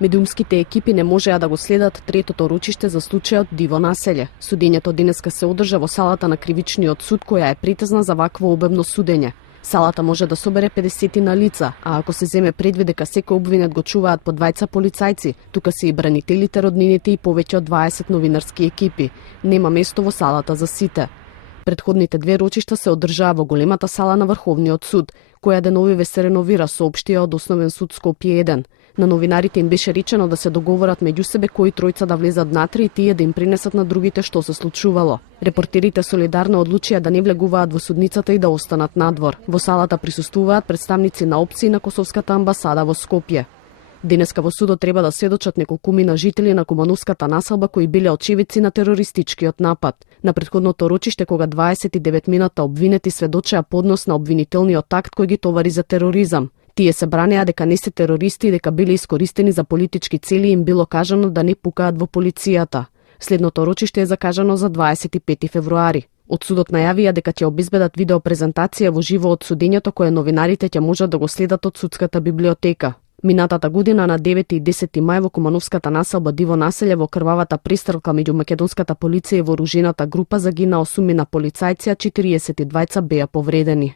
Медиумските екипи не можеа да го следат третото рочиште за случајот Диво населје. Судењето денеска се одржа во салата на Кривичниот суд, која е претезна за вакво обемно судење. Салата може да собере 50 на лица, а ако се земе предвид дека секој обвинет го чуваат по 2 полицајци, тука се и бранителите, роднините и повеќе од 20 новинарски екипи. Нема место во салата за сите. Предходните 2 рочишта се одржаа во големата сала на Врховниот суд, која деновиве се реновира, соопштија од Основен суд Скопје 1. На новинарите им беше речено да се договорат меѓу себе кои тројца да влезат внатре и тие да им принесат на другите што се случувало. Репортерите солидарно одлучија да не влегуваат во судницата и да останат надвор. Во салата присуствуваат представници на опции на Косовската амбасада во Скопје. Денеска во судот треба да сведочат неколкумина жители на Кумановската населба кои биле очевидци на терористичкиот напад. На претходното рочиште, кога 29 мината обвинети сведочеа поднос на обвинителниот акт кој ги товари за тероризам. Тие се бранеа дека не се терористи и дека биле искористени за политички цели и им било кажано да не пукаат во полицијата. Следното рочиште е закажано за 25 февруари. Од судот најавија дека ќе обезбедат видеопрезентација во живо од судењето кое новинарите ќе можат да го следат од судската библиотека. Минатата година на 9 и 10 мај во Кумановската населба Диво населје во крвавата пристрелка меѓу македонската полиција и вооружената група загина 8 полицајци, а 42 беа повредени.